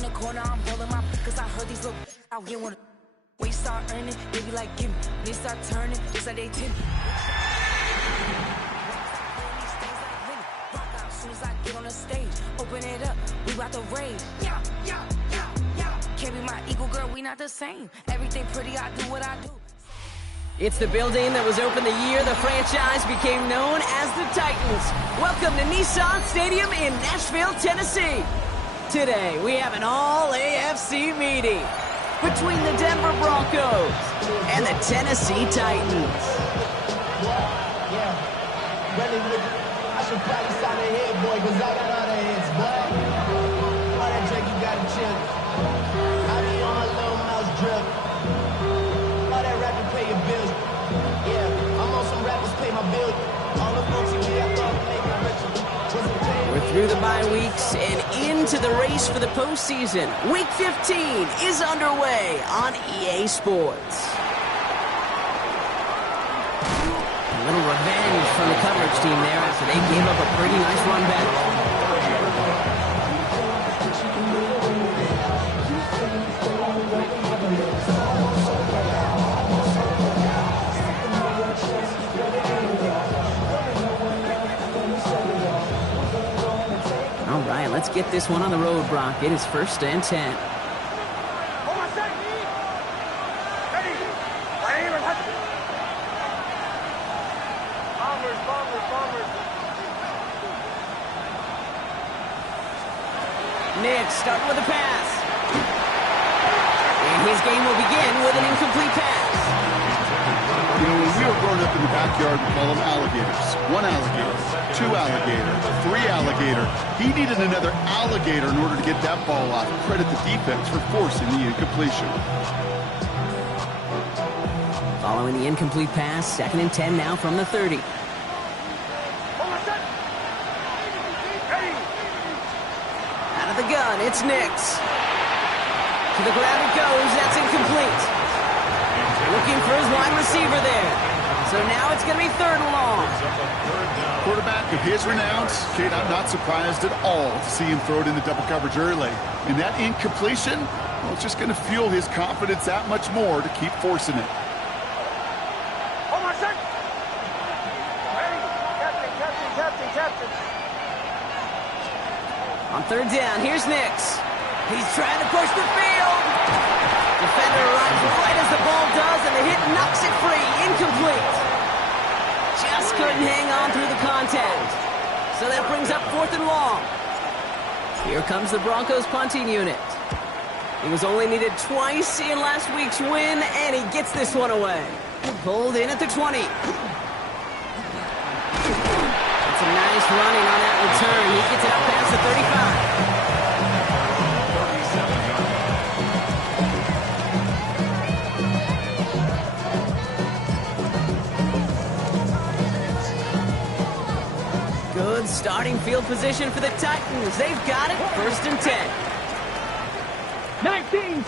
in the corner, I'm rolling my cause I heard these little out here wanna. When you start earning, they be like, give me. When they start turning, it's like they tip me. As soon as I get on the stage, open it up, we about to rage. Yeah, yeah, yeah, yeah. Can't be my equal, girl, we not the same. Everything pretty, I do what I do. It's the building that was opened the year the franchise became known as the Titans. Welcome to Nissan Stadium in Nashville, Tennessee. Today, we have an all-AFC meeting between the Denver Broncos and the Tennessee Titans. Yeah, I should probably sign a head, boy, because I got all the heads, boy. All that drink, you got to chill. I be on my little mouse drip. All that rapping, pay your bills. Yeah, I'm on some rappers, pay my bills. All the folks in here, I thought made me richer. We're through the bye weeks and into the race for the postseason. Week 15 is underway on EA Sports. A little revenge from the coverage team there after they gave up a pretty nice run back. All right, let's get this one on the road, Brock. It is 1st and 10. Nick starting with a pass. And his game will begin with an incomplete pass. You know, when we were growing up in the backyard, we call them alligators. 1 alligator, 2 alligator, 3 alligator. He needed another alligator in order to get that ball off. Credit the defense for forcing the incompletion. Following the incomplete pass, 2nd and 10 now from the 30. Out of the gun, it's Nix. To the ground it goes, that's incomplete. Looking for his wide receiver there. So now it's going to be 3rd and long. Quarterback of his renounce, Kate, I'm not surprised at all to see him throw it into double coverage early. And that incompletion, well, it's just going to fuel his confidence that much more to keep forcing it. On 3rd down, here's Nix. He's trying to push the field. Defender arrives right as the ball does, and the hit knocks it free. Incomplete. Just couldn't hang on through the contact. So that brings up 4th and long. Here comes the Broncos punting unit. He was only needed twice in last week's win, and he gets this one away. Pulled in at the 20. It's a nice running on that return. He gets it up past the 35. Good starting field position for the Titans. They've got it. 1st and 10. 19.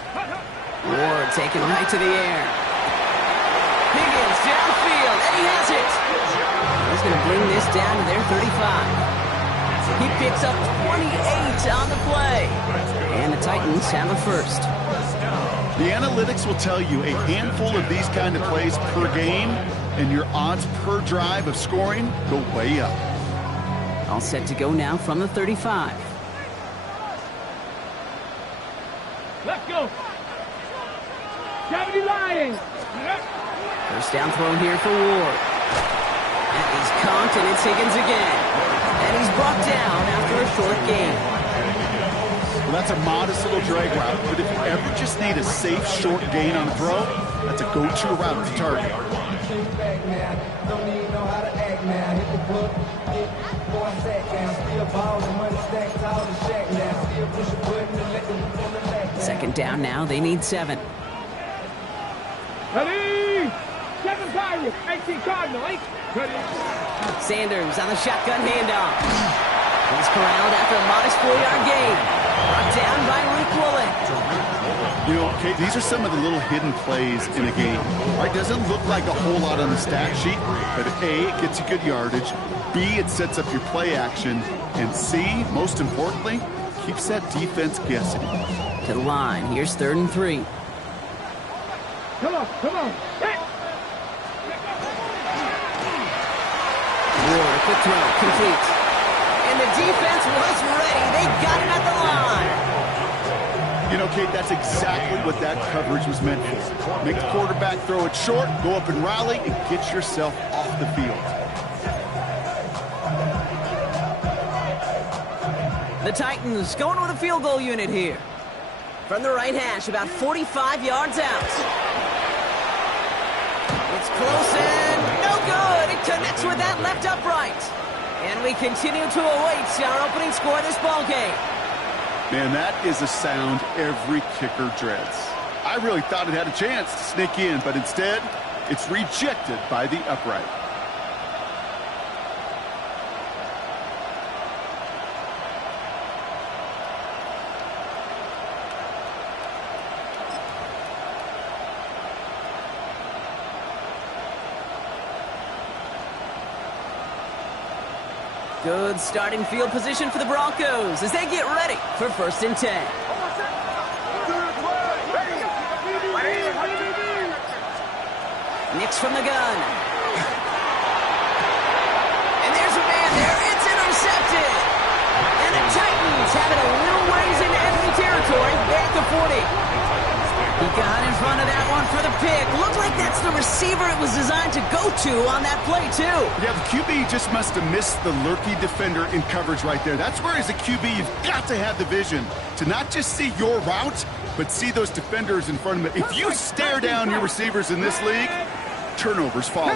Ward taken right to the air. Higgins downfield, and he has it. He's going to bring this down to their 35. He picks up 28 on the play. And the Titans have a 1st. The analytics will tell you a handful of these kind of plays per game, and your odds per drive of scoring go way up. All set to go now from the 35. Let's go. 70 Lions. 1st down throw here for Ward. And he's conked, and it's Higgins again. And he's brought down after a short gain. Well, that's a modest little drag route, but if you ever just need a safe short gain on a throw, that's a go-to route to target. Second down now, they need 7. Ready? 7 Pirates, 18 Cardinal, 8. Ready? Sanders on the shotgun handoff. He's corralled after a modest 4-yard gain. Brought down by Rick Woolen. You know, Kate, these are some of the little hidden plays in a game. Right? Doesn't look like a whole lot on the stat sheet, but A, it gets you good yardage. B, it sets up your play action. And C, most importantly, Keeps that defense guessing. To the line. Here's 3rd and 3. Come on, come on. Hit. Ward, a quick throw, complete. And the defense was ready. They got him at the line. You know, Kate, that's exactly what that coverage was meant for. Make the quarterback throw it short, go up and rally, and get yourself off the field. The Titans going with a field goal unit here. From the right hash, about 45 yards out. It's close and no good. It connects with that left upright. And we continue to await our opening score of this ball game. Man, that is a sound every kicker dreads. I really thought it had a chance to sneak in, but instead, it's rejected by the upright. Good starting field position for the Broncos as they get ready for 1st and 10. Nix from the gun. And there's a man there. It's intercepted. And the Titans have it a little ways into enemy territory. They're at the 40. He got in front of that one for the pick. Looked like that's the receiver it was designed to go to on that play, too. Yeah, the QB just must have missed the lurky defender in coverage right there. That's where, as a QB, you've got to have the vision to not just see your route, but see those defenders in front of it. If you stare down your receivers in this league, turnovers follow.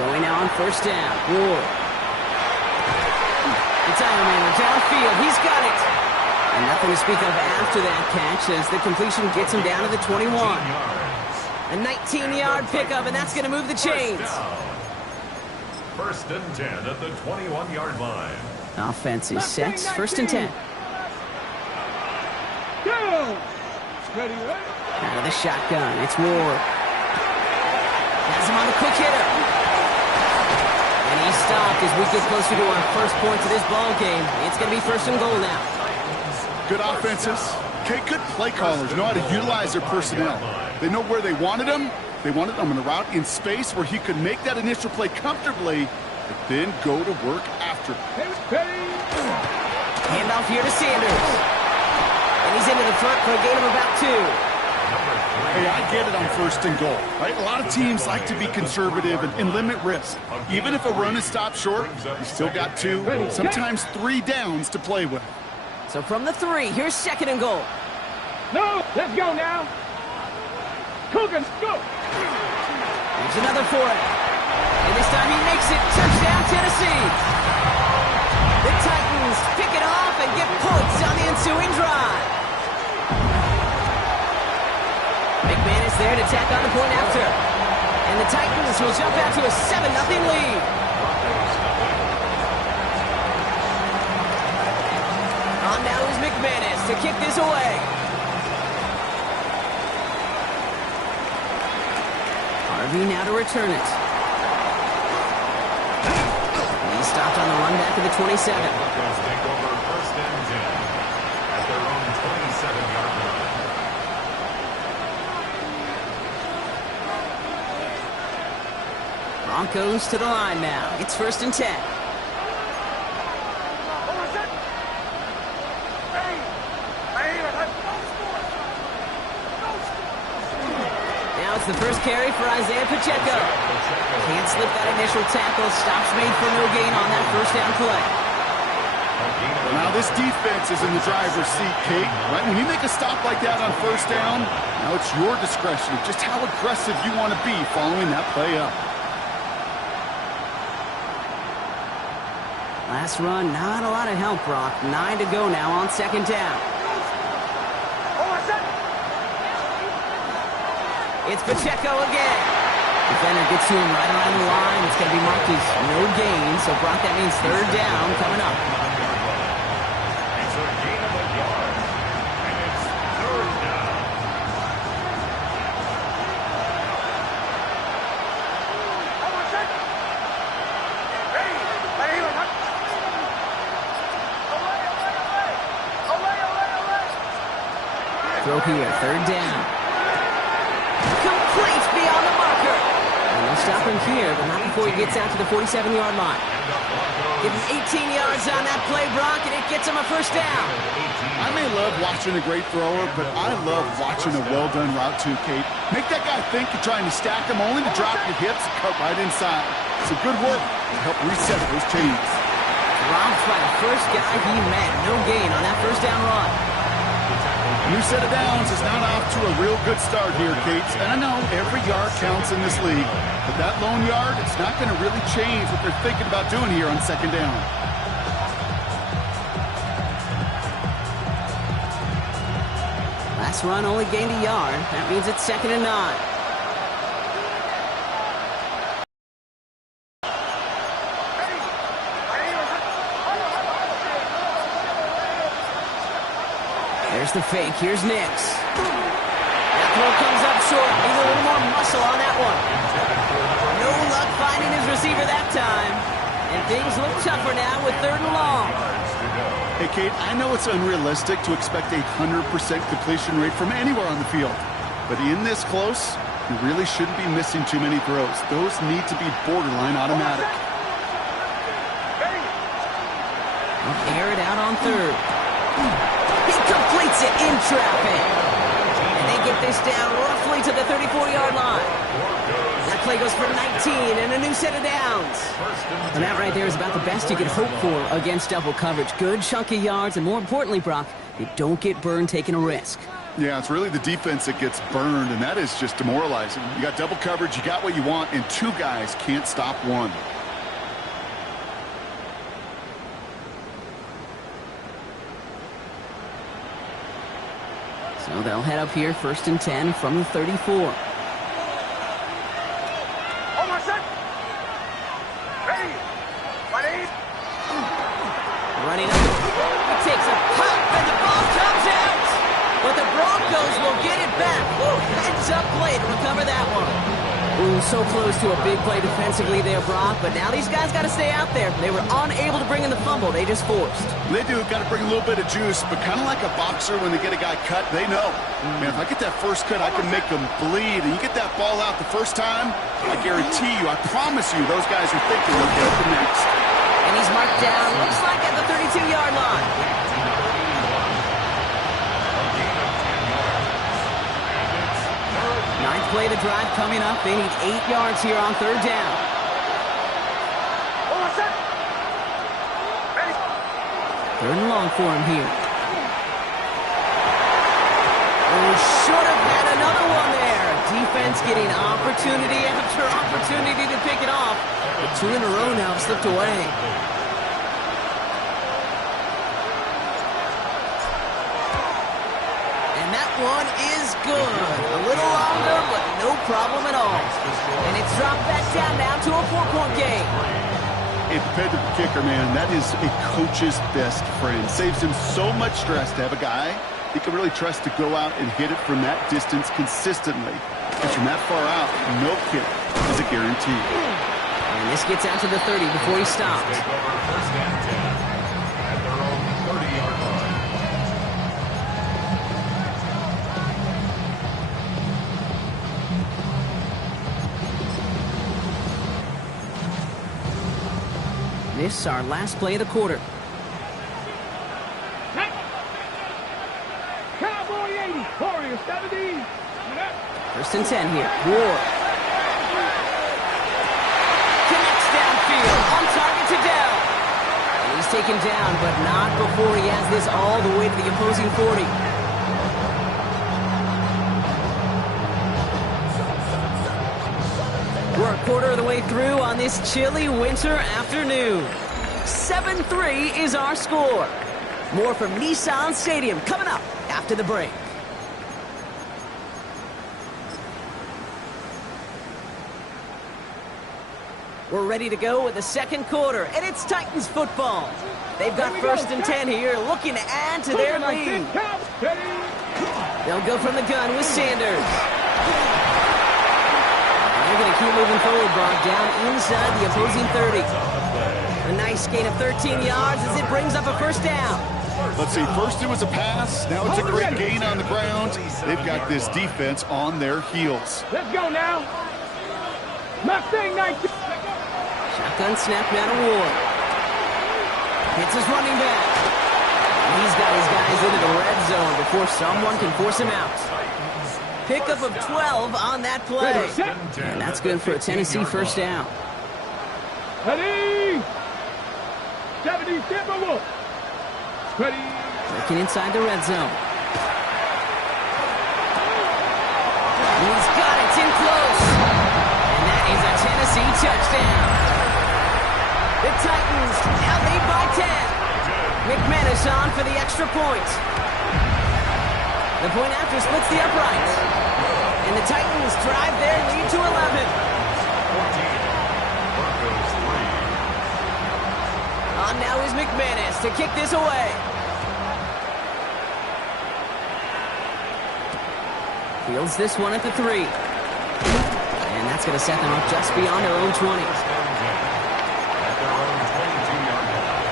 Going now on 1st down. Ward. The Tiger Man downfield. He's got it. And nothing to speak of after that catch as the completion gets him down to the 21. A 19-yard pickup, and that's going to move the chains. 1st and 10 at the 21-yard line. Offense is set. 1st and 10. Out of the shotgun. It's Ward. Has him on the quick hitter. And he's stopped as we get closer to our first points of this ball game. It's going to be 1st and goal now. Good offenses. Okay, good play callers know how to utilize their personnel. They know where they wanted him. They wanted him in a route in space where he could make that initial play comfortably, but then go to work after. Handoff here to Sanders. And he's into the front for a gain of about 2. Hey, I get it on 1st and goal, right? A lot of teams like to be conservative and limit risk. Even if a run is stopped short, you still got 2, sometimes 3 downs to play with. So from the 3, here's 2nd and goal. No, let's go now. Cougars, go. There's another for it. And this time he makes it. Touchdown, Tennessee. The Titans pick it off and get points on the ensuing drive. McManus there to tack on the point after. And the Titans will jump out to a 7-0 lead. On now is McManus to kick this away. Harvey now to return it. He's stopped on the run back of the 27. Broncos take over 1st and 10 at their own 27-yard line. Broncos to the line now. It's 1st and 10. Now it's the first carry for Isaiah Pacheco. Can't slip that initial tackle. Stops made for no gain on that 1st down play. Now this defense is in the driver's seat, Kate. Right? When you make a stop like that on 1st down, now it's your discretion of just how aggressive you want to be following that play up. Last run, not a lot of help, Brock. 9 to go now on 2nd down. It's Pacheco again. Defender gets to him right around the line. It's going to be marked as no gain. So, Brock, that means 3rd down coming up. It's a gain of a yard, and it's 3rd down. throw here, third down. Complete beyond the marker. And they'll stop him here, but not before he gets out to the 47-yard line. Give him 18 yards on that play, Brock, and it gets him a first down. I may love watching a great thrower, but I love watching a well-done route too, Kate. Make that guy think you're trying to stack him, only to drop your hips and cut right inside. Some good work to help reset those chains. Dropped by the first guy he met. No gain on that first down run. New set of downs is not off to a real good start here, Kate. And I know every yard counts in this league, but that lone yard, it's not going to really change what they're thinking about doing here on second down. Last run only gained a yard. That means it's 2nd and 9. There's the fake. Here's Nix. That throw comes up short. Need a little more muscle on that one. No luck finding his receiver that time. And things look tougher now with 3rd and long. Hey, Kate, I know it's unrealistic to expect a 100% completion rate from anywhere on the field. But in this close, you really shouldn't be missing too many throws. Those need to be borderline automatic. They'll air it out on 3rd. He completes it in traffic. And they get this down roughly to the 34-yard line. That play goes for 19 and a new set of downs. And that right there is about the best you could hope for against double coverage. Good chunky yards, and more importantly, Brock, you don't get burned taking a risk. Yeah, it's really the defense that gets burned, and that is just demoralizing. You got double coverage, you got what you want, and 2 guys can't stop one. So they'll head up here, 1st and 10 from the 34. Running up. He takes a pop, and the ball comes out. But the Broncos will get it back. Heads up play to recover that one. Ooh, so close to a big play defensively there, Brock. But now these guys got to stay out there. They were unable to bring in the fumble. They just forced. They do. Got to bring a little bit of juice, but kind of like a boxer when they get a guy cut, they know. Man, if I get that first cut, I can make them bleed. And you get that ball out the first time, I guarantee you, I promise you, those guys are thinking they'll get the next. And he's marked down, looks like at the 32-yard line. Ninth play of the drive coming up. They need 8 yards here on 3rd down. Third and long for him here. Oh, should have had another one there. Defense getting opportunity after opportunity to pick it off. But 2 in a row now have slipped away. And that one is good. A little longer, but no problem at all. And it's dropped back down now to a 4-point game. A dependable kicker, man, that is a coach's best friend. Saves him so much stress to have a guy he can really trust to go out and hit it from that distance consistently. And from that far out, no kick is a guarantee. And this gets out to the 30 before he stops. Take over 1st and 10 at their own 30-yard line. This is our last play of the quarter. Cowboy 80, Warrior 70. 1st and 10 here. Ward. Connects downfield. On target to Dell. And he's taken down, but not before he has this all the way to the opposing 40. We're a quarter of the way through on this chilly winter afternoon. 7-3 is our score. More from Nissan Stadium coming up after the break. We're ready to go with the 2nd quarter, and it's Titans football. They've got 1st and 10 here, looking to add to their lead. They'll go from the gun with Sanders. They're going to keep moving forward, Brock, down inside the opposing 30. A nice gain of 13 yards as it brings up a 1st down. Let's see, first it was a pass, now it's a great gain on the ground. They've got this defense on their heels. Let's go now. Mustang 19. Shotgun snap now to Ward. Hits his running back. He's got his guys into the red zone before someone can force him out. Pickup of 12 on that play. And that's good for a Tennessee first down. Ready. 70 Timberwolves. Ready. Working inside the red zone. He's got it. It's in close. And that is a Tennessee touchdown. The Titans now lead by 10. McManus on for the extra point. The point after splits the upright. And the Titans drive their lead to 11. 14. Broncos 3. On now is McManus to kick this away. Fields this one at the 3. And that's going to set them up just beyond their own 20. At their own 22-yard line.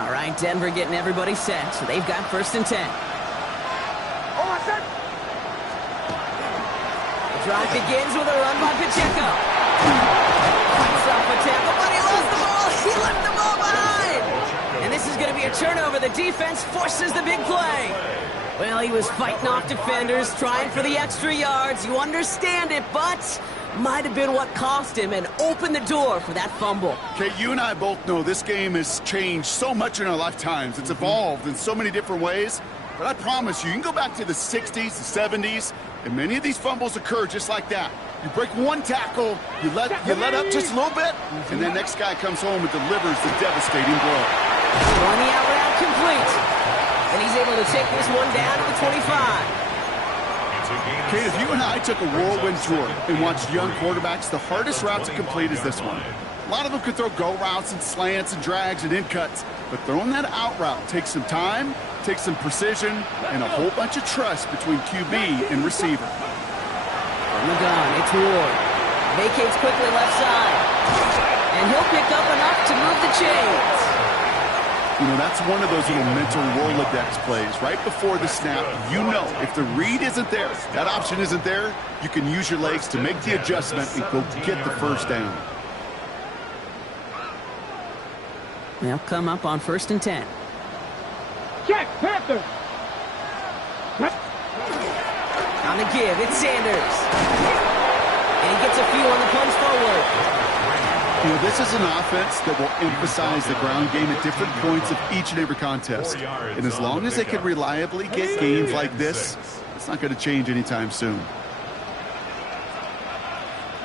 All right, Denver getting everybody set, so they've got first and 10. The drive begins with a run by Pacheco. Fights off a tackle, but he lost the ball. He left the ball behind. And this is going to be a turnover. The defense forces the big play. Well, he was fighting off defenders, trying for the extra yards. You understand it, but might have been what cost him and opened the door for that fumble. Okay, you and I both know this game has changed so much in our lifetimes. It's evolved in so many different ways. But I promise you can go back to the 60s, the 70s, and many of these fumbles occur just like that. You break one tackle, you let up just a little bit, and then next guy comes home and delivers the devastating blow. On the out route complete. And he's able to take this one down to the 25. Okay, if you and I took a whirlwind tour and watched young quarterbacks, the hardest route to complete is this one. A lot of them could throw go routes and slants and drags and in cuts, but throwing that out route takes some time, takes some precision, and a whole bunch of trust between QB and receiver. From the gun, it's Ward. Vacates quickly left side. And he'll pick up enough to move the chains. You know, that's one of those little mental Rolodex plays. Right before the snap, you know if the read isn't there, that option isn't there, you can use your legs to make the adjustment and go get the first down. They'll come up on first and 10. Check, Panther. On the give, it's Sanders. And he gets a few on the punch forward. You know, this is an offense that will emphasize the ground game at different points of each and every contest. And as long as they can reliably get gains like this, it's not going to change anytime soon.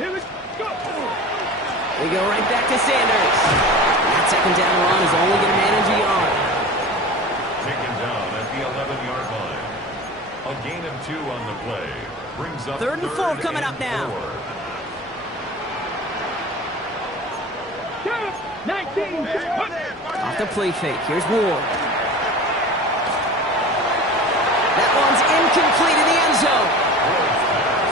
Here we go. We go right back to Sanders. That second down run is only going to manage a yard. Taken down at the 11-yard line. A gain of 2 on the play. Brings up 3rd and 4 coming up now. 19. Off the play fake. Here's Ward. That one's incomplete in the end zone.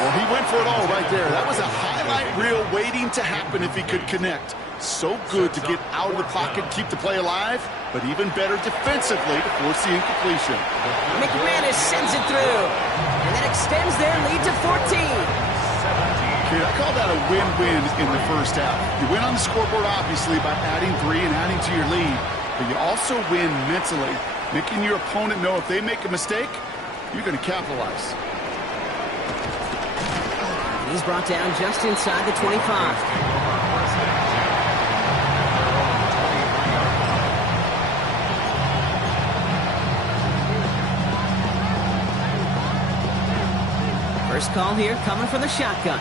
Well, he went for it all right there. That was a highlight reel waiting to happen if he could connect. So good to get out of the pocket, keep the play alive, but even better defensively to force the incompletion. McManus sends it through, and that extends their lead to 14. Okay, I call that a win-win in the first half. You win on the scoreboard, obviously, by adding 3 and adding to your lead, but you also win mentally, making your opponent know if they make a mistake, you're going to capitalize. He's brought down just inside the 25. First call here coming from the shotgun.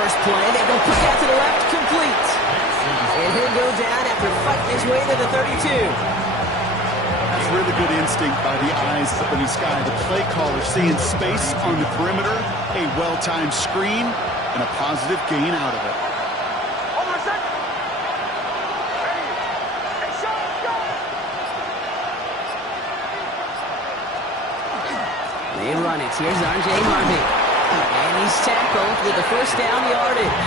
First play, they go quick out to the left, complete. And he'll go down after fighting his way to the 32. That's really good instinct by the eyes up in the sky. The play caller seeing space on the perimeter, a well-timed screen, and a positive gain out of it. They run it. Here's R.J. Harvey. And he's tackled with the first down yardage.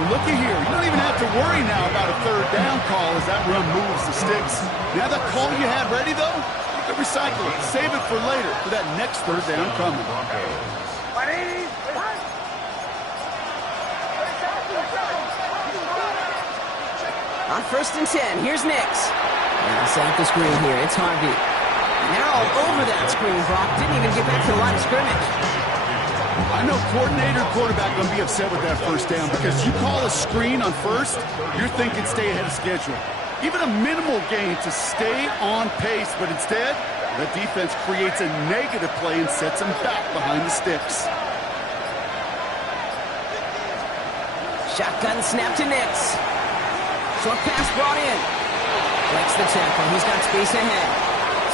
Well, looky here. You don't even have to worry now about a third down call as that run moves the sticks. Now that call you had ready, though, you can recycle it. Save it for later for that next third down coming. On 1st and 10, here's Nix. And I'll set up the screen here. It's Harvey. And they're all over that screen, Brock. Didn't even get back to the line of scrimmage. I know coordinator quarterback going to be upset with that first down because you call a screen on first, you're thinking stay ahead of schedule. Even a minimal gain to stay on pace, but instead, the defense creates a negative play and sets them back behind the sticks. Shotgun snap to Nix. Short pass brought in. Breaks the tackle. He's got space ahead.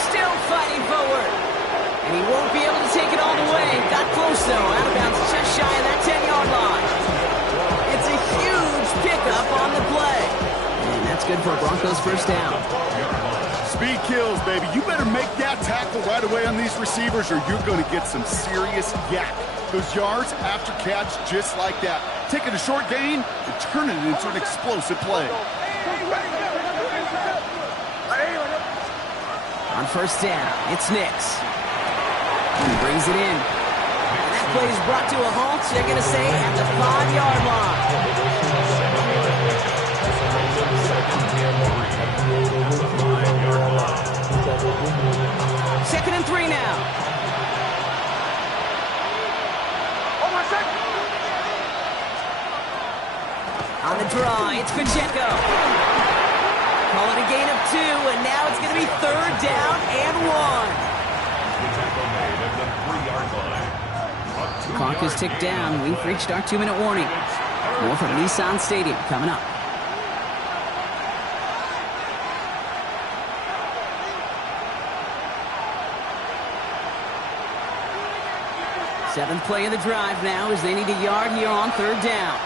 Still fighting forward. And he won't be able to take it all the way. Got close, though. Out of bounds just shy of that 10-yard line. It's a huge pickup on the play. And that's good for Broncos' first down. Speed kills, baby. You better make that tackle right away on these receivers or you're going to get some serious yak. Those yards after catch just like that. Taking a short gain and turning it into an explosive play. On 1st down, it's Nix. He brings it in. And that play is brought to a halt, they're going to say, at the 5-yard line. 2nd and 3 now. On the draw, it's Pacheco. Call it a gain of 2, and now it's going to be 3rd down and 1. Clock is ticked down. We've reached our 2-minute warning. More from Nissan Stadium coming up. Seventh play of the drive now as they need a yard here on 3rd down.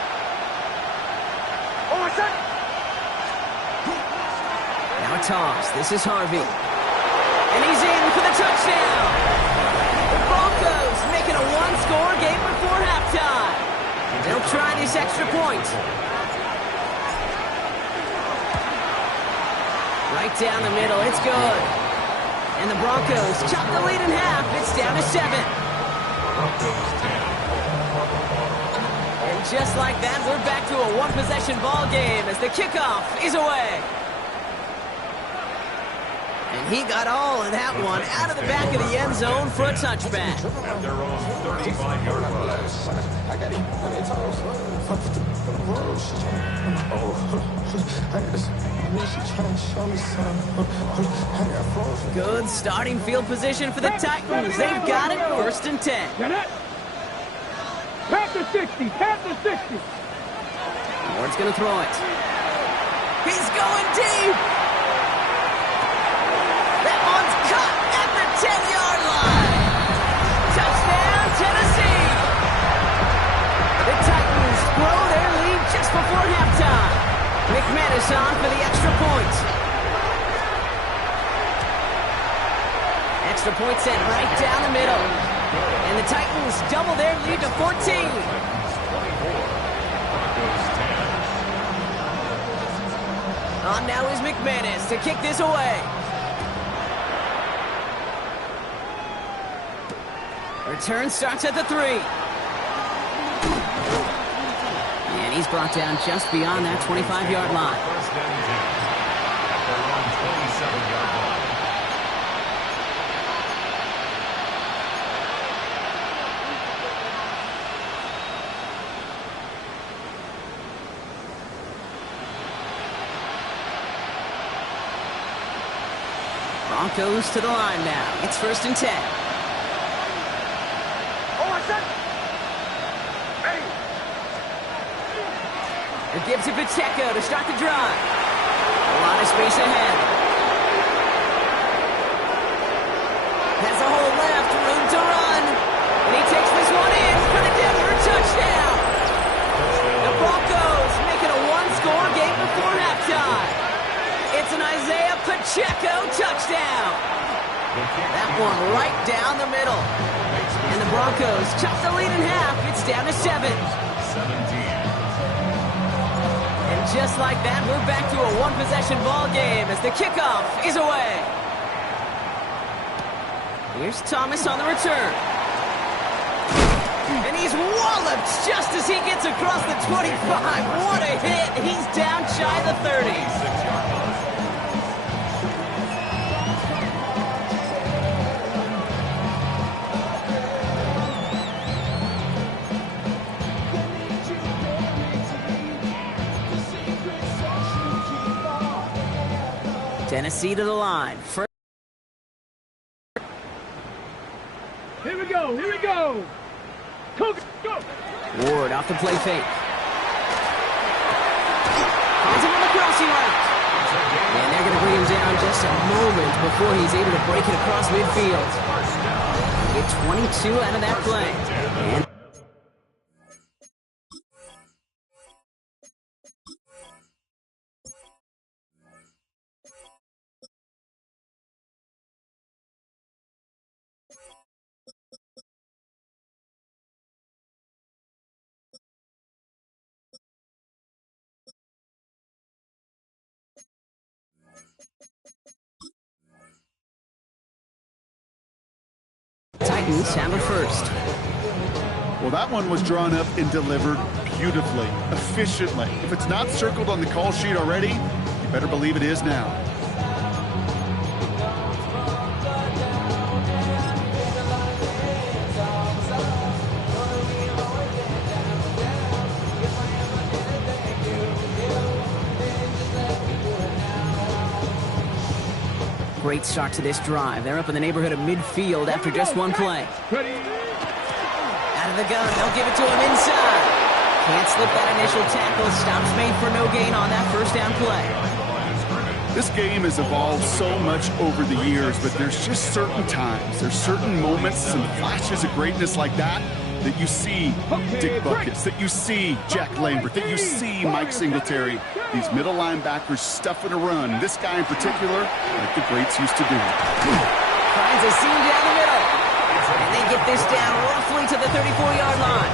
Now a toss. This is Harvey. And he's in for the touchdown. The Broncos making a one-score game before halftime. They'll try this extra point. Right down the middle. It's good. And the Broncos chop the lead in half. It's down to 7. And just like that, we're back to a one-possession ball game as the kickoff is away. And he got all of that one out of the back of the end zone for a touchback. At their own 35-yard line. Good starting field position for the Titans. They've got it, 1st and 10. Pat the 60, pat the 60. Ward's going to throw it. He's going deep. That one's caught at the 10-yard line. Touchdown, Tennessee. The Titans grow their lead just before halftime. McManus on for the extra point. Extra point sent right down the middle. And the Titans double their lead to 14. On now is McManus to kick this away. Return starts at the 3. And he's brought down just beyond that 25-yard line. First and 10 at their own 27-yard line. Broncos to the line now. It's 1st and 10. It gives it Pacheco to start the drive. A lot of space ahead. Has a hole left, room to run. And he takes this one in for the Denver touchdown. The Broncos making a one-score game before halftime. It's an Isaiah Pacheco touchdown. That one right down the middle. And the Broncos chop the lead in half. It's down to 7. 17. And just like that, we're back to a one-possession ball game as the kickoff is away. Here's Thomas on the return. And he's walloped just as he gets across the 25. What a hit. He's down shy of the 30. 6-yard line. Tennessee to the line. First. Here we go. Here we go. Go. Ward off the play fake. Finds him on the crossing route. And they're going to bring him down just a moment before he's able to break it across midfield. Get 22 out of that play. And Titans have it first. Well, that one was drawn up and delivered beautifully, efficiently. If it's not circled on the call sheet already, you better believe it is now. Great start to this drive. They're up in the neighborhood of midfield after just one play. Out of the gun, they'll give it to him inside. Can't slip that initial tackle. Stops made for no gain on that first down play. This game has evolved so much over the years, but there's just certain times, there's certain moments, some flashes of greatness like that you see Dick Buckus, that you see Jack Lambert, that you see Mike Singletary. These middle linebackers stuffing a run. This guy in particular, like the greats used to do. Finds a seam down the middle. And they get this down roughly to the 34-yard line.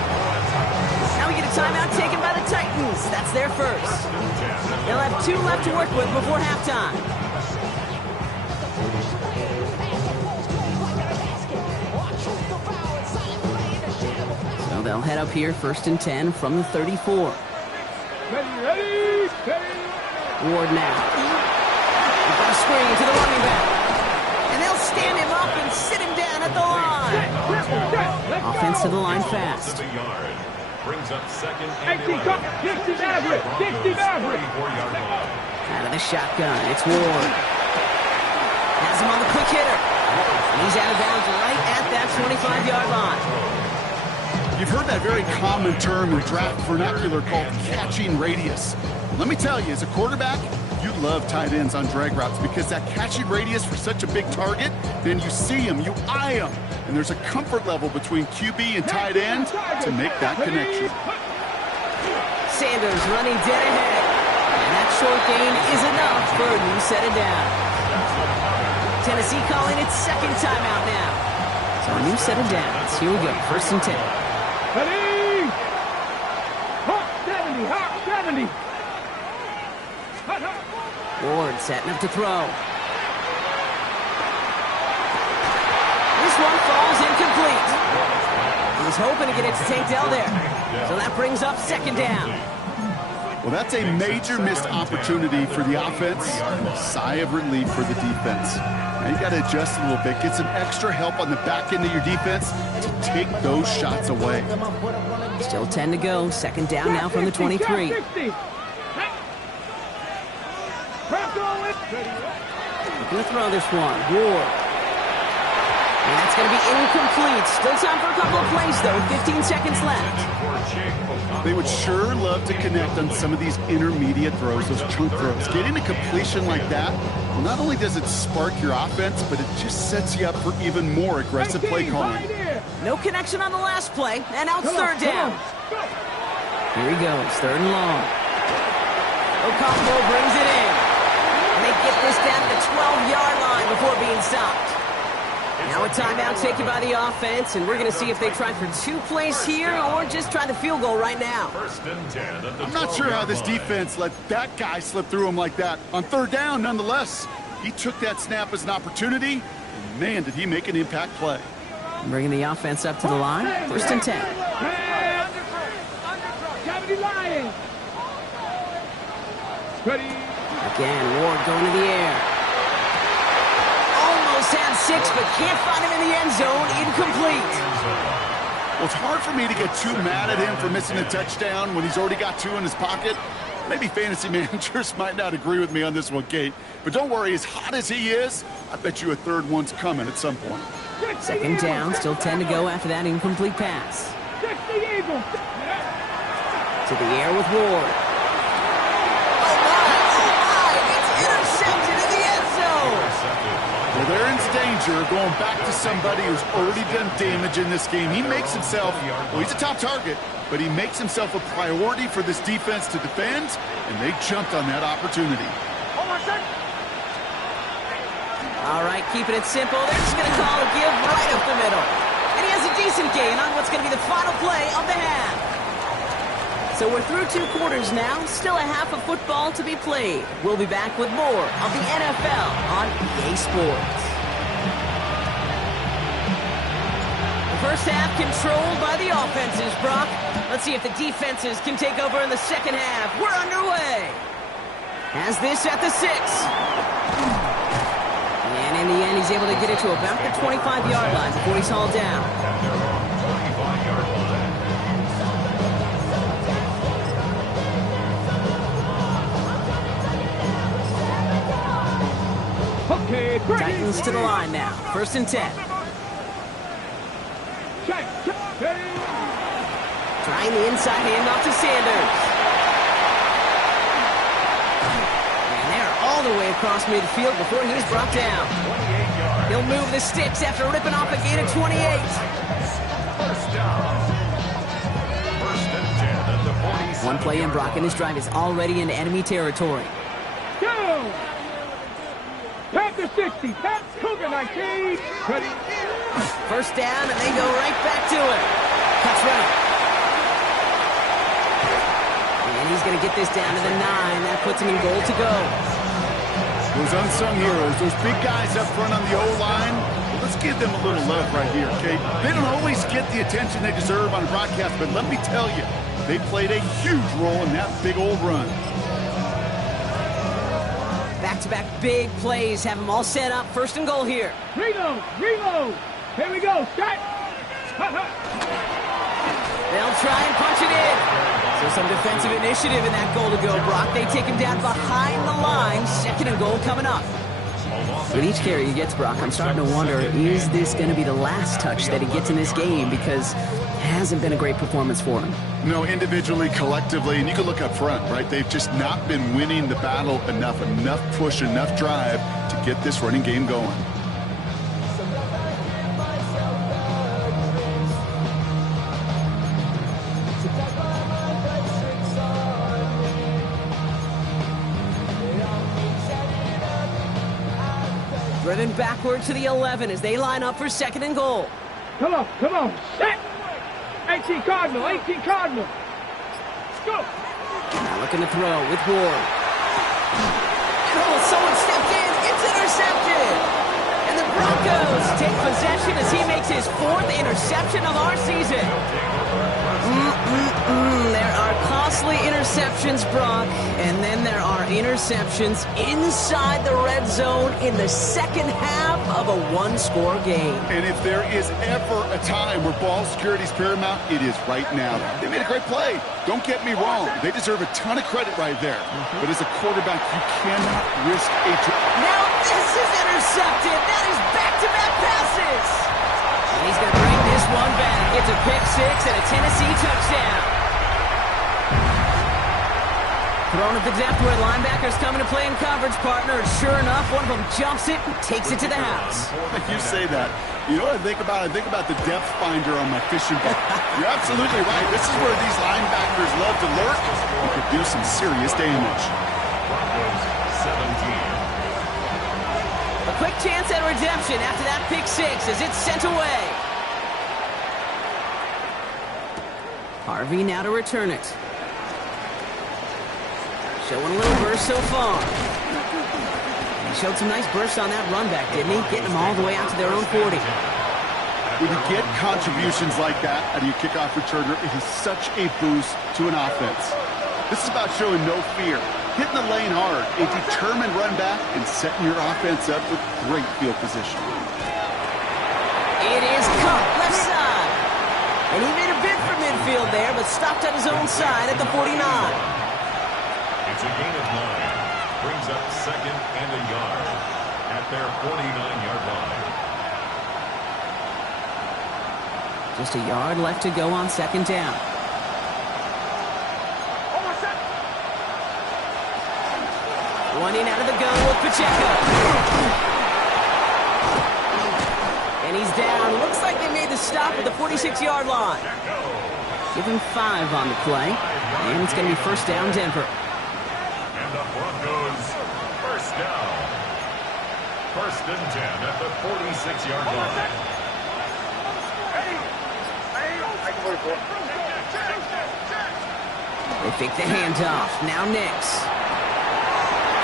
Now we get a timeout taken by the Titans. That's their first. They'll have 2 left to work with before halftime. So they'll head up here, 1st and 10 from the 34. Ready. Ward now. We've got a screen to the running back. And they'll stand him up and sit him down at the line. Offense to the line fast. Brings up 2nd and 11. Dixie Maverick. 34-yard line. Out of the shotgun, it's Ward. Has him on the quick hitter. And he's out of bounds right at that 25-yard line. You've heard that very common term in draft vernacular called catching radius. Let me tell you, as a quarterback, you love tight ends on drag routes because that catching radius for such a big target, then you see him, you eye him, and there's a comfort level between QB and tight end to make that connection. Sanders running dead ahead. And that short gain is enough for a new set of downs. Tennessee calling its 2nd timeout now. So a new set of downs. Here we go, 1st and 10. Ready. Hot 70. Ward setting up to throw. This one falls incomplete. He was hoping to get it to Tank Dell there. So that brings up 2nd down. Well, that's a major missed opportunity for the offense and a sigh of relief for the defense. Now you got to adjust a little bit, get some extra help on the back end of your defense to take those shots away. Still 10 to go. 2nd down now from the 23. Looking to throw this one. Ward. And that's going to be incomplete. Still time for a couple of plays, though. 15 seconds left. They would sure love to connect on some of these intermediate throws, those chunk throws. Getting a completion like that, well, not only does it spark your offense, but it just sets you up for even more aggressive play calling. No connection on the last play, and out 3rd down. Here he goes, 3rd and long. Ocampo brings it in. And they get this down to the 12-yard line before being stopped. Now a timeout taken by the offense, and we're going to see if they try for 2 plays here or just try the field goal right now. First and 10 at the I'm not sure how this 12-yard line. defense let that guy slip through him like that. On third down, nonetheless, he took that snap as an opportunity, and man, did he make an impact play. Bringing the offense up to the line. First and 10. Ready. Again, Ward going to the air. Almost had 6, but can't find him in the end zone. Incomplete. Well, it's hard for me to get too mad at him for missing a touchdown when he's already got 2 in his pocket. Maybe fantasy managers might not agree with me on this one, Kate. But don't worry, as hot as he is, I bet you a third one's coming at some point. Second down, still 10 to go after that incomplete pass. To the air with Ward. It's intercepted in the end zone. Well, they're in danger of going back to somebody who's already done damage in this game. He makes himself, well, he's a top target, but he makes himself a priority for this defense to defend, and they jumped on that opportunity. All right, keeping it simple. They're just going to call a give right up the middle. And he has a decent gain on what's going to be the final play of the half. So we're through 2 quarters now. Still a half of football to be played. We'll be back with more of the NFL on EA Sports. The first half controlled by the offenses, Brock. Let's see if the defenses can take over in the second half. We're underway. Has this at the 6. And in the end, he's able to get it to about the 25-yard line before he's hauled down. At their own 25-yard line. Okay, Titans to the line now. First and 10. Trying the inside handoff to Sanders. And they're all the way across midfield before he's brought down. He'll move the sticks after ripping off a gain of 28. First down. First and 10 at the 47. One play in, Brock, and his drive is already in enemy territory. Go! Panther 60, Pat Cougar 19. Ready. First down, and they go right back to it. Cuts right. And he's going to get this down to the 9. That puts him in goal to go. Those unsung heroes, those big guys up front on the O-line, well, let's give them a little love right here, okay? They don't always get the attention they deserve on a broadcast, but let me tell you, they played a huge role in that big old run. Back-to-back big plays have them all set up. First and goal here. Reload, reload. Here we go, start. They'll try and punch it in. So some defensive initiative in that goal to go, Brock. They take him down behind the line. Second and goal coming up. With each carry he gets, Brock, I'm starting to wonder, is this going to be the last touch that he gets in this game? Because it hasn't been a great performance for him. No, individually, collectively, and you can look up front, right? They've just not been winning the battle enough push, enough drive to get this running game going. Driven backward to the 11 as they line up for second and goal. Come on, set. 18 Cardinal, 18 Cardinal. Go. Now looking to throw with Ward. Oh, someone stepped in. It's intercepted. And the Broncos take possession as he makes his 4th interception of our season. There are costly interceptions, Brock, and then there are interceptions inside the red zone in the second half of a 1-score game. And if there is ever a time where ball security is paramount, it is right now. They made a great play. Don't get me wrong. They deserve a ton of credit right there. But as a quarterback, you cannot risk a... Now this is intercepted. That is back-to-back passes. And he's going to bring this one back. It's a pick 6 and a Tennessee touchdown. Thrown at the depth where linebackers coming to play in coverage, partner. And sure enough, one of them jumps it and takes it to the house. You say that. You know what I think about? I think about the depth finder on my fishing boat. You're absolutely right. This is where these linebackers love to lurk and could do some serious damage. Broncos 17. A quick chance at redemption after that pick six as it's sent away. Harvey now to return it. Showing a little burst so far. He showed some nice bursts on that run back, didn't he? Getting them all the way out to their own 40. When you get contributions like that out of your kickoff returner, it is such a boost to an offense. This is about showing no fear, hitting the lane hard, a determined run back, and setting your offense up with great field position. It is cut left side. And he made a bid for midfield there, but stopped at his own side at the 49. It's a gain of 9. Brings up second and a yard at their 49-yard line. Just a yard left to go on second down. One in out of the gun with Pacheco. And he's down. Looks like they made the stop at the 46-yard line. Give him 5 on the play. And it's going to be first down, Denver. And the Broncos first down. First and 10 at the 46-yard line. They fake the handoff. Now Nix.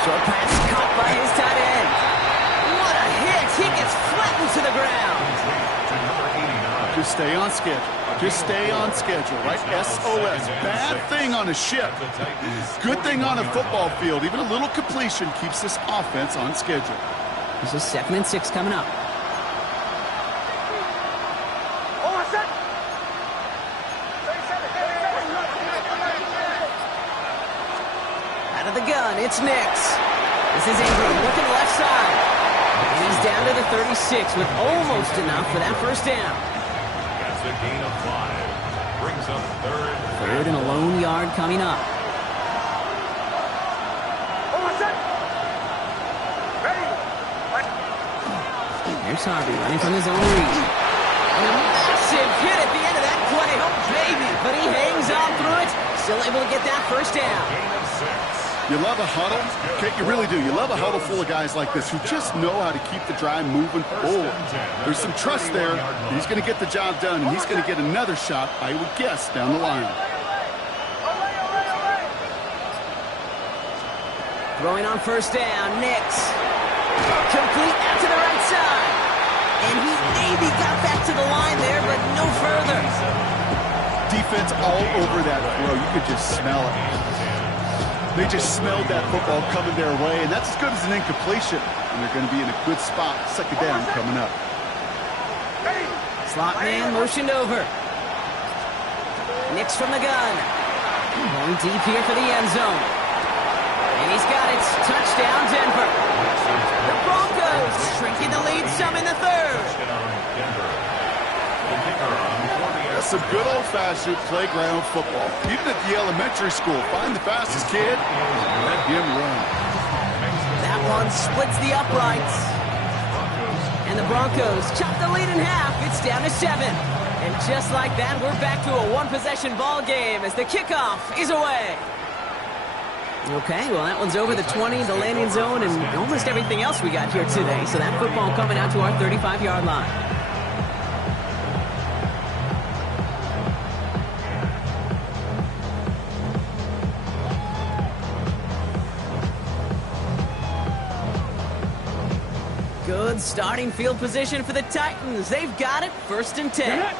Short pass caught by his tight end. What a hit. He gets flattened to the ground. Just stay on schedule. Just stay on schedule, right? SOS. Bad thing on a ship. Good thing on a football field. Even a little completion keeps this offense on schedule. This is 2nd and 6 coming up. Out of the gun, it's Nix. This is Ingram looking left side. And he's down to the 36 with almost enough for that first down. That's a gain of 5. Brings up third. Third and a lone yard coming up. There's Harvey running from his own read. And a massive hit at the end of that play. Oh, baby. But he hangs on through it. Still able to get that first down. Gain of 6. You love a huddle? Okay, you really do. You love a huddle full of guys like this who just know how to keep the drive moving forward. There's some trust there. He's going to get the job done, and he's going to get another shot, I would guess, down the line. Throwing on first down, Nix. Complete out to the right side. And he maybe got back to the line there, but no further. Defense all over that throw. You could just smell it. They just smelled that football coming their way, and that's as good as an incompletion. And they're going to be in a good spot. Second down coming up. Slot man motioned over. Nix from the gun. Going deep here for the end zone. And he's got it. Touchdown, Denver. The Broncos shrinking the lead some in the third. That's some good old-fashioned playground football. Even at the elementary school, find the fastest kid and let him run. That one splits the uprights. And the Broncos chop the lead in half. It's down to 7. And just like that, we're back to a one-possession ball game as the kickoff is away. Okay, well, that one's over the 20, the landing zone, and almost everything else we got here today. So that football coming out to our 35-yard line. Good starting field position for the Titans. They've got it, 1st and 10.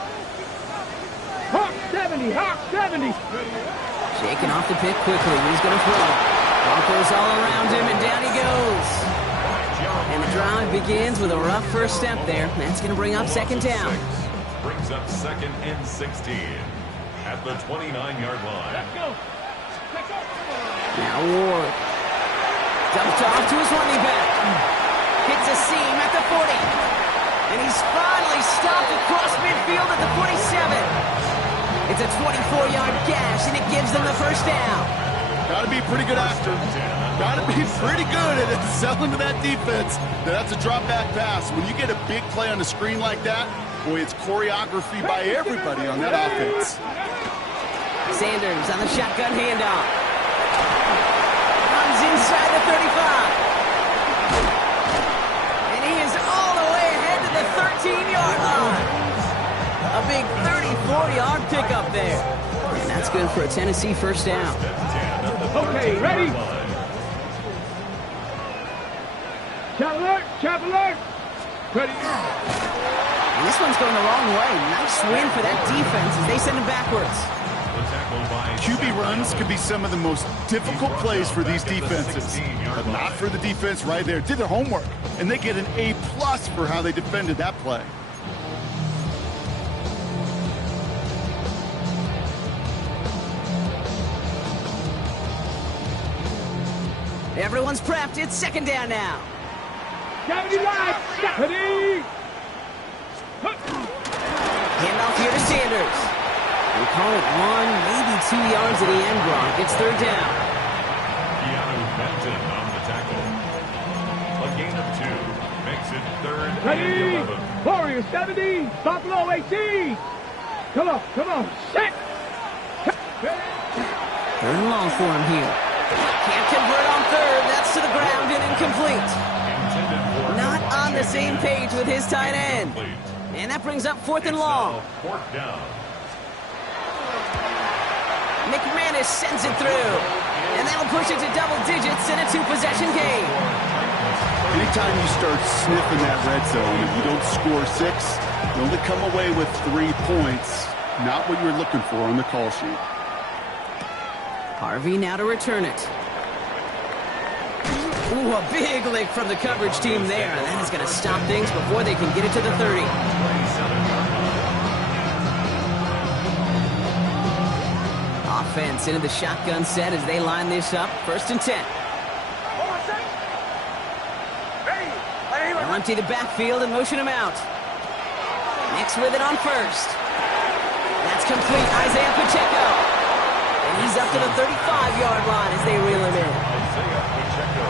Hawk 70, Hawk 70. Shaking off the pick quickly. He's going to throw. Broncos all around him, and down he goes. And the drive begins with a rough first step there. That's going to bring up second down. Brings up 2nd and 16 at the 29-yard line. Now Ward. Dumped off to his running back. Hits a seam at the 40. And he's finally stopped across midfield at the 47. It's a 24-yard gash, and it gives them the first down. Got to be a pretty good actor. Got to be pretty good at selling to that defense. That's a drop-back pass. When you get a big play on the screen like that, boy, it's choreography by everybody on that offense. Sanders on the shotgun handoff. Runs inside the 35. And he the 13-yard line. A big 34-yard pickup there. And that's good for a Tennessee first down. Okay, ready? Chap alert! Ready? And this one's going the wrong way. Nice win for that defense as they send him backwards. QB runs could be some of the most difficult plays for these defenses, but not for the defense right there. Did their homework, and they get an A+ for how they defended that play. Everyone's prepped. It's second down now. 70 yards! Ready? Handoff here to Sanders. We call it 1, maybe 2 yards at the end, Brock. It's third down. Benton on the tackle. A gain of 2 makes it third Ready? and 11. Warriors 70, stop low 18. Come on, set. Third and long for him here. Can't convert on third. That's to the ground and incomplete. Not on the same page with his tight end. And that brings up fourth and long. Fourth down. McManus sends it through. And that'll push it to double digits in a 2-possession game. Anytime you start sniffing that red zone, if you don't score 6, you only come away with 3 points. Not what you were looking for on the call sheet. Harvey now to return it. Ooh, a big lick from the coverage team there. And that is going to stop things before they can get it to the 30. Offense into the shotgun set as they line this up. First and 10. They'll empty the backfield and motion him out. Nix with it on first. That's complete. Isaiah Pacheco. And he's up to the 35-yard line as they reel him in. Isaiah Pacheco.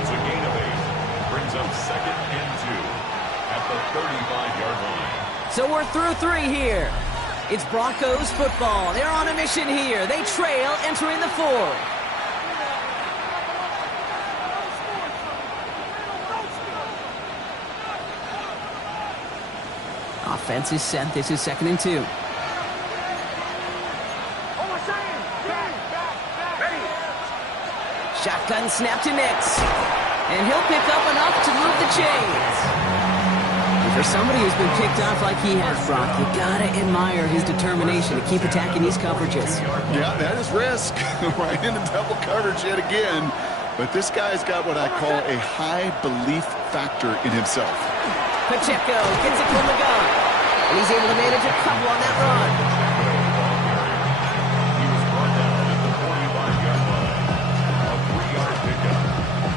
It's a gain of 8. Brings up second and 2 at the 35-yard line. So we're through 3 here. It's Broncos football. They're on a mission here. They trail entering the 4th. Offense is set. This is second and 2. Shotgun snap to Nix. And he'll pick up enough to move the chains. And for somebody who's been picked off like he has, Brock, you gotta admire his determination to keep attacking these coverages. Yeah, that is risk. Right into double coverage yet again. But this guy's got what I call a high belief factor in himself. Pacheco gets it from the gun. And he's able to manage a couple on that run. He was brought down at the 45-yard line. A 3-yard pickup.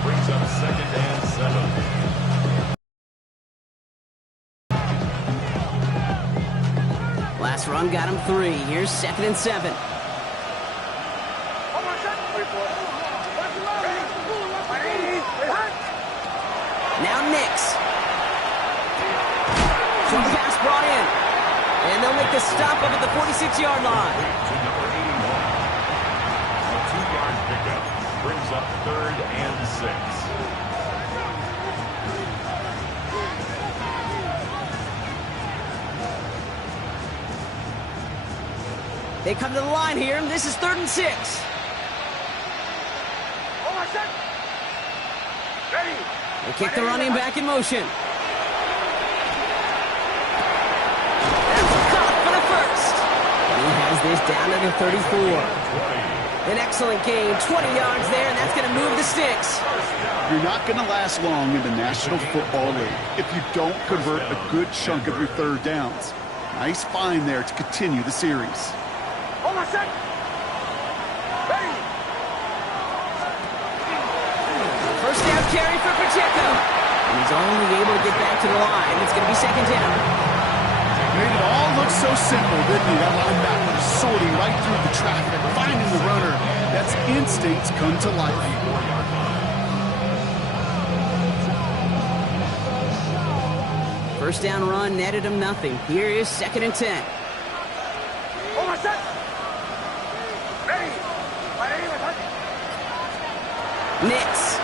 Brings up second and 7. Last run got him 3. Here's second and 7. Now Nix. Short pass brought in. And they'll make the stop up at the 46-yard line. To number 81. A 2-yard pickup. Brings up third and 6. They come to the line here, and this is third and 6. They kick the running back in motion. That's caught for the first. He has this down to the 34. An excellent gain, 20 yards there, and that's going to move the sticks. You're not going to last long in the National Football League if you don't convert a good chunk of your third downs. Nice find there to continue the series. First down carry for Pacheco. And he's only able to get back to the line. It's going to be second down. Made it all look so simple, didn't he? That linebacker sorting right through the traffic, finding the runner. That's instincts come to life. First down run netted him nothing. Here is second and 10. Nix.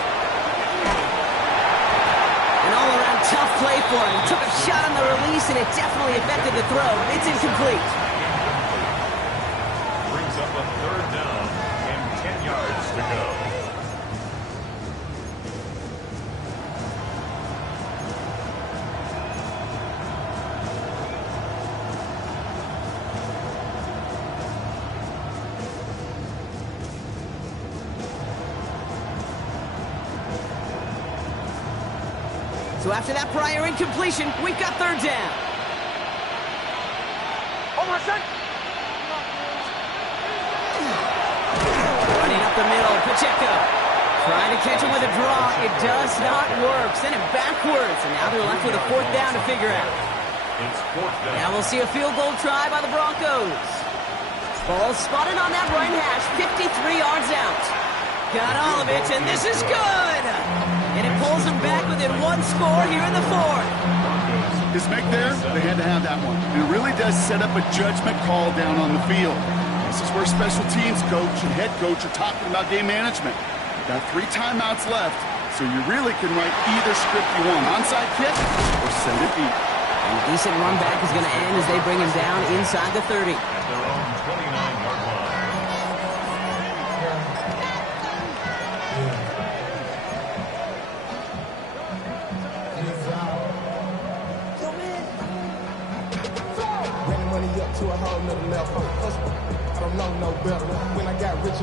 An all-around Tough play for him. Took a shot on the release, and it definitely affected the throw. It's incomplete. Brings up a third down and 10 yards to go. So after that prior incompletion, we've got third down. Running up the middle, Pacheco. Trying to catch him with a draw. It does not work. Send it backwards, and now they're left with a fourth down to figure out. It's fourth down. Now we'll see a field goal try by the Broncos. Ball spotted on that right hash, 53 yards out. Got all of it, and this is good! And it pulls them back within one score here in the fourth. His make there, they had to have that one. And it really does set up a judgment call down on the field. This is where special teams coach and head coach are talking about game management. You've got 3 timeouts left, so you really can write either script you want. Onside kick or send it deep. And a decent run back is going to end as they bring him down inside the 30. At their own 29-yard line. Running money up to a whole nother level. I don't know no better. When I got rich,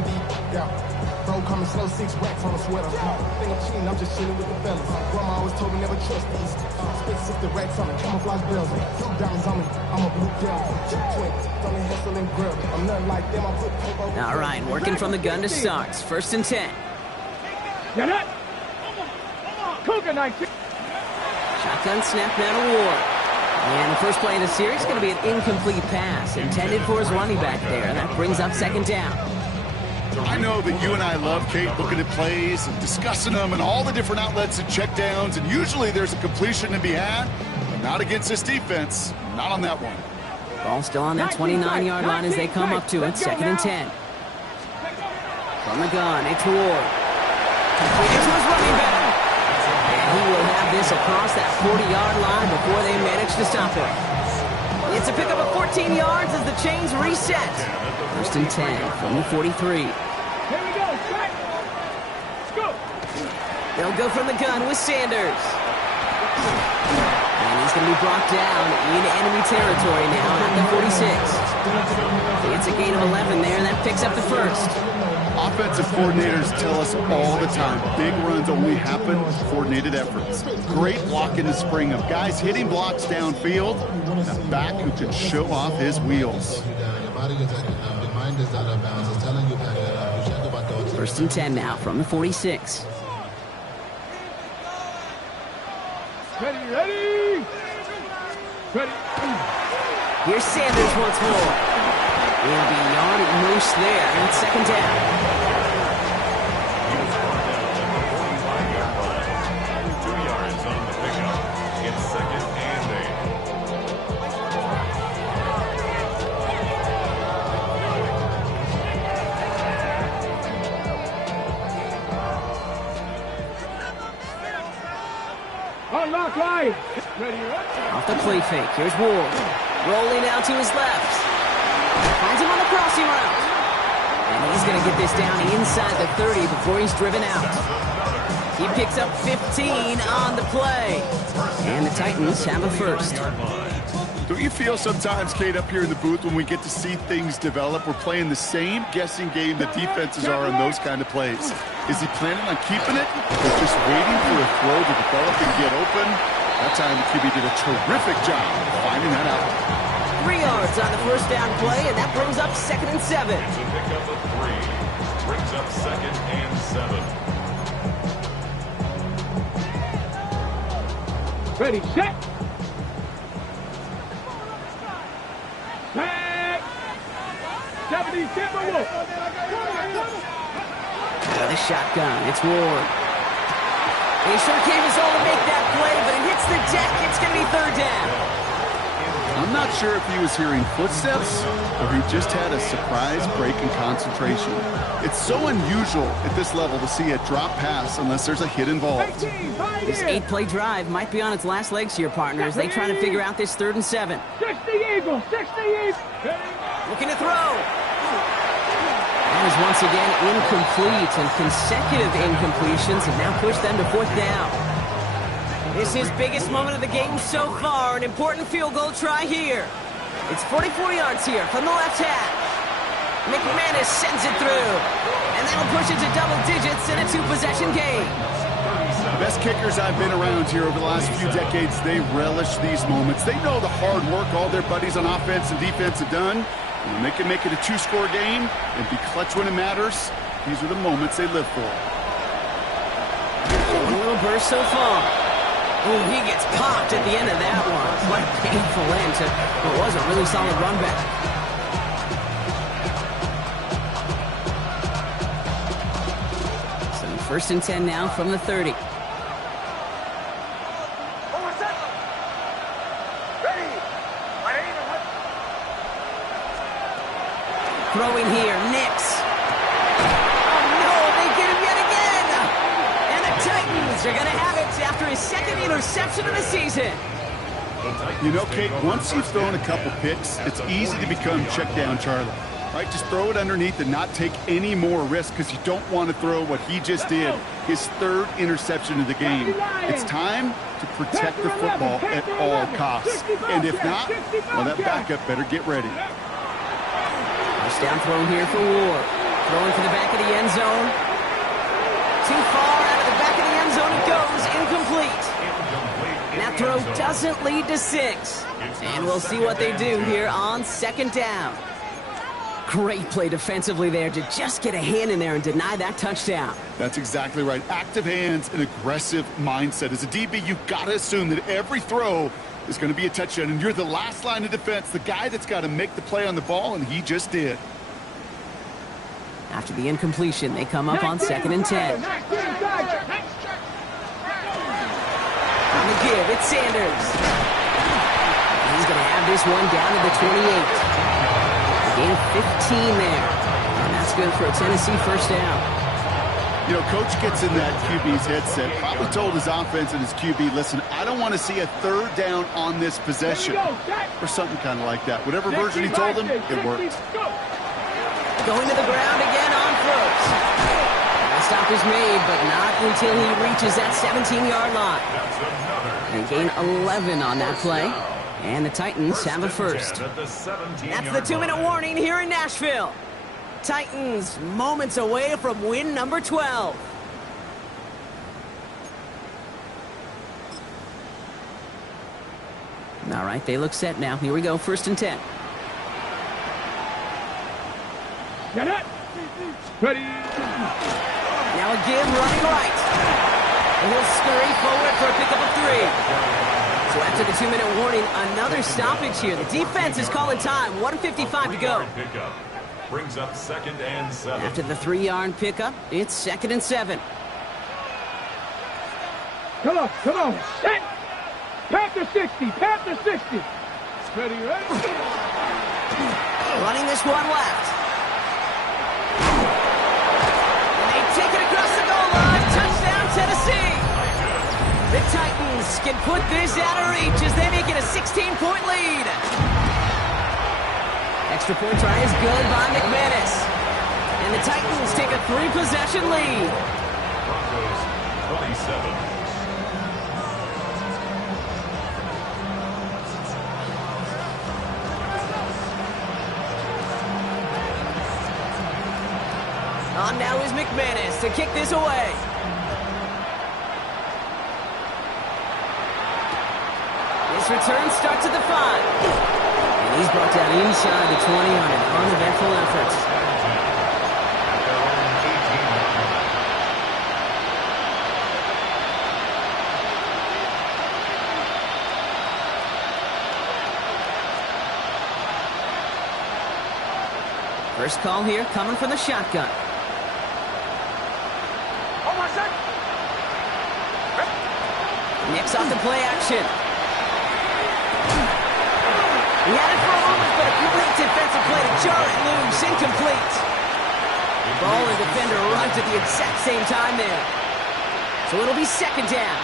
bro coming slow, 6 racks on a sweater. Think I'm cheating, I'm just chilling with the fellas. Grandma always told me never trust these. Spent 60 racks on the camouflage bells. 2 diamonds on me, I'm a blue devil. Twin, don't hustle and grab. I'm nothing like them, I put paper over. All right, working from the gun to start. First and 10. Get it! Cougar 19. Shotgun snap now to Ward. And the first play of the series is going to be an incomplete pass intended for his running back there. And that brings up second down. I know that you and I love, Kate, looking at plays and discussing them and all the different outlets and checkdowns, and usually there's a completion to be had, but not against this defense. Not on that one. Ball still on that 29-yard line as they come up to it. Second and 10. From the gun, it's Ward. Completed to his running back. And he will have this across that 40-yard line before they manage to stop him. It's a pickup of 14 yards as the chains reset. First and 10 from the 43. Here we go, strike. Let's go. They'll go from the gun with Sanders. And he's going to be brought down in enemy territory now at the 46. It's a gain of 11 there, and that picks up the first. Offensive coordinators tell us all the time, big runs only happen with coordinated efforts. Great block in the spring of guys hitting blocks downfield, and a back who can show off his wheels. First and 10 now from the 46. Ready. Here's Sanders once more. He'll be yard at most there, and it's second down. He was brought down at the 45-yard line. 2 yards on the pickup. It's second and 8. Unlock right. Ready. Off the play fake, here's Ward. Rolling out to his left. Finds him on the crossing route. And he's going to get this down inside the 30 before he's driven out. He picks up 15 on the play. And the Titans have a first. Don't you feel sometimes, Kate, up here in the booth when we get to see things develop, we're playing the same guessing game the defenses are on those kind of plays? Is he planning on keeping it or just waiting for a throw to develop and get open? That time, QB did a terrific job of finding that out. 3 yards on the first down play, and that brings up second and 7. It's a pickup of 3. Brings up second and 7. Ready, set. Back. 70 Timberwolf. Out of the shotgun, it's Ward. He sure gave us all to make that play, but it hits the deck. It's going to be third down. I'm not sure if he was hearing footsteps or he just had a surprise break in concentration. It's so unusual at this level to see a drop pass unless there's a hit involved. This 8-play drive might be on its last legs here, partners. They try to figure out this 3rd and 7. 60 Eagles, 60 Eagles. Looking to throw. That is once again incomplete, and consecutive incompletions have now pushed them to 4th down. This is biggest moment of the game so far, an important field goal try here. It's 44 yards here from the left hash. McManus sends it through, and that'll push it to double digits in a 2-possession game. The best kickers I've been around here over the last few decades, they relish these moments. They know the hard work all their buddies on offense and defense have done. And when they can make it a 2-score game and be clutch when it matters, these are the moments they live for. A little burst so far. Oh, he gets popped at the end of that one. What a painful end to what was a really solid run back. So 1st and 10 now from the 30. Throwing here, Nix. Oh no, they get him yet again! And the Titans are going to have it after his 2nd interception of the season. You know, Kate, once you've thrown a couple picks, it's easy to become check down Charlie. Right? Just throw it underneath and not take any more risk because you don't want to throw what he just did, his 3rd interception of the game. It's time to protect the football at all costs. And if not, well, that backup better get ready. First down thrown here for Ward. Throwing for the back of the end zone. Too far out of the back of the end zone it goes. Incomplete. That throw doesn't lead to 6. And we'll see what they do here on 2nd down. Great play defensively there to just get a hand in there and deny that touchdown. That's exactly right. Active hands and aggressive mindset. As a DB, you've got to assume that every throw is going to be a touchdown, and you're the last line of defense, the guy that's got to make the play on the ball, and he just did. After the incompletion, they come up on 2nd and 10. On the give, it's Sanders. He's going to have this one down to the 28. Gain 15 there, and that's good for a Tennessee 1st down. You know, Coach gets in that QB's headset, probably told his offense and his QB, listen, I don't want to see a 3rd down on this possession, or something kind of like that. Whatever version he told him, it worked. Going to the ground again on 1st. The stop is made, but not until he reaches that 17-yard line. They gain 11 on that play, and the Titans have a 1st. That's the 2-minute warning here in Nashville. Titans moments away from win number 12. All right, they look set now. Here we go, 1st and 10. Get it. Ready. Now a give running right. And he'll scurry forward for a pickup of 3. So after the 2-minute warning, another stoppage here. The defense is calling time. 1:55 to go. Brings up 2nd and 7. After the 3-yard pickup, it's 2nd and 7. Come on, come on. Set. Panther 60, Panther 60. Ready, ready. Running this one left. And they take it across the goal line. Touchdown, Tennessee. The Titans can put this out of reach as they make it a 16-point lead. Extra point try is good by McManus. And the Titans take a 3-possession lead. Broncos 27. On now is McManus to kick this away. This return starts at the 5. And he's brought down inside the 20 on an uneventful effort. First call here coming from the shotgun. Nix off the play action. He had it for a moment, but a great defensive play to jar it loose. Incomplete. The ball and defender arrived at the exact same time there. So it'll be second down.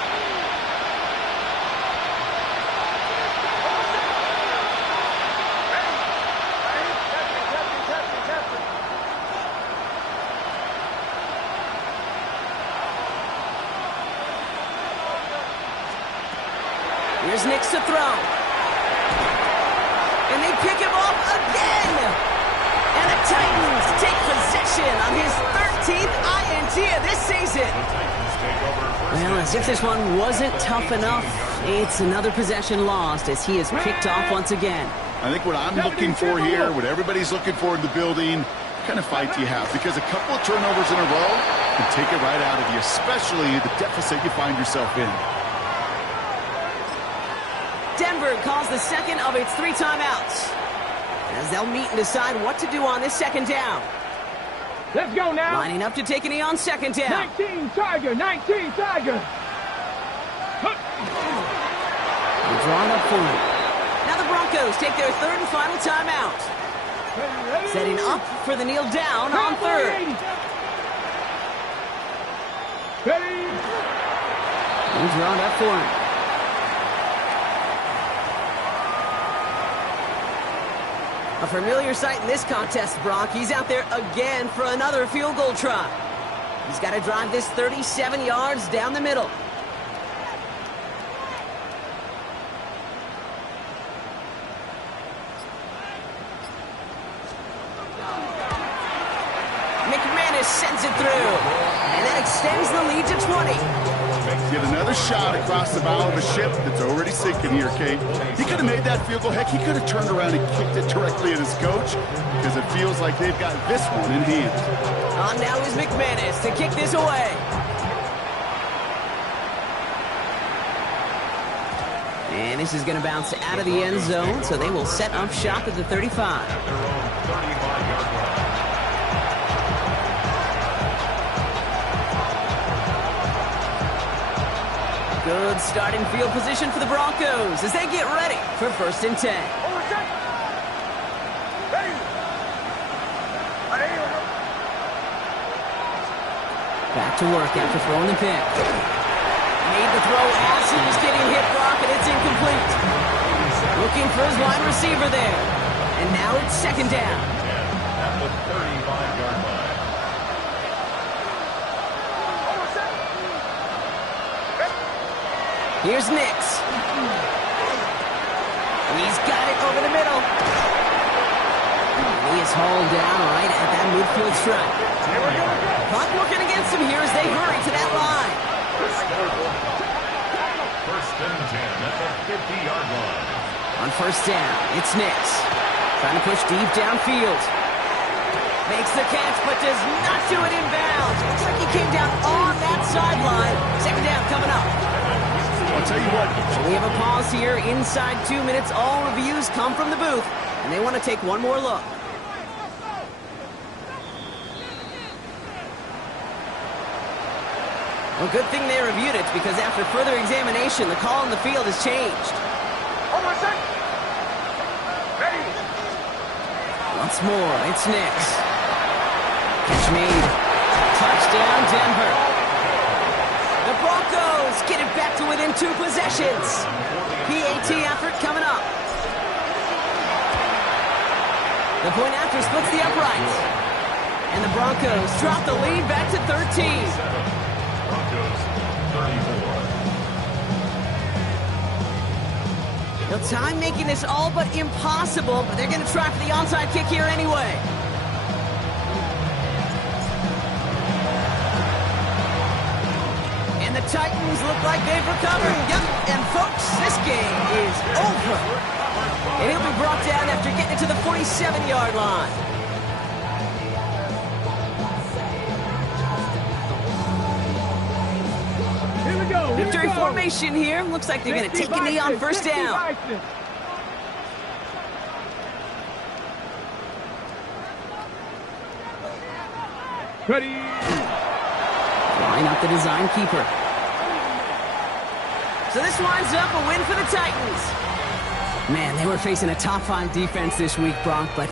Here's Nix to throw. And they pick him off again. And the Titans take possession on his 13th INT of this season. Well, as if this one wasn't tough enough, it's another possession lost as he is picked off once again. I think what I'm looking for here, what everybody's looking for in the building, what kind of fight do you have? Because a couple of turnovers in a row can take it right out of you, especially the deficit you find yourself in. Denver calls the second of its 3 timeouts, as they'll meet and decide what to do on this second down. Let's go now. Lining up to take a knee on second down. 19 Tiger, 19 Tiger. They draw it up for him. Now the Broncos take their 3rd and final timeout. Setting up for the kneel down on 3rd. Ready. They draw it up for him. A familiar sight in this contest, Brock. He's out there again for another field goal try. He's got to drive this 37 yards down the middle. McManus sends it through, and that extends the lead to 20. Get another shot across the bow of a ship that's already sinking here, Kate. He could have made that field goal. Heck, he could have turned around and kicked it directly at his coach because it feels like they've got this one in hand. On now is McManus to kick this away. And this is going to bounce out of the end zone, so they will set up shop at the 35. Good starting field position for the Broncos as they get ready for 1st and 10. Back to work after throwing the pick. Made the throw as he was getting hit, Brock, and it's incomplete. Looking for his wide receiver there. And now it's second down. At the 35-yard line. Here's Nix. He's got it over the middle. And he is hauled down right at that midfield stripe. Clock working against him here as they hurry to that line. 1st and 10 at the 50-yard line. On 1st down, it's Nix. Trying to push deep downfield. Makes the catch, but does not do it in bounds. Looks like he came down on that sideline. Second down coming up. I'll tell you what. So we have a pause here inside 2 minutes. All reviews come from the booth, and they want to take one more look. Well, good thing they reviewed it, because after further examination, the call on the field has changed. Once more, it's Nix. Catch made. Touchdown, Denver. The Broncos get it back to within 2 possessions. PAT effort coming up. The point after splits the uprights. And the Broncos drop the lead back to 13. Broncos 34. No time making this all but impossible, but they're going to try for the onside kick here anyway. And the Titans look like they've recovered. Yep, and folks, this game is over. And he'll be brought down after getting it to the 47-yard line. Victory formation here. Looks like they're going to take a knee on 1st down. Ready. Line up the design keeper. So this winds up a win for the Titans. Man, they were facing a top 5 defense this week, Bronk, but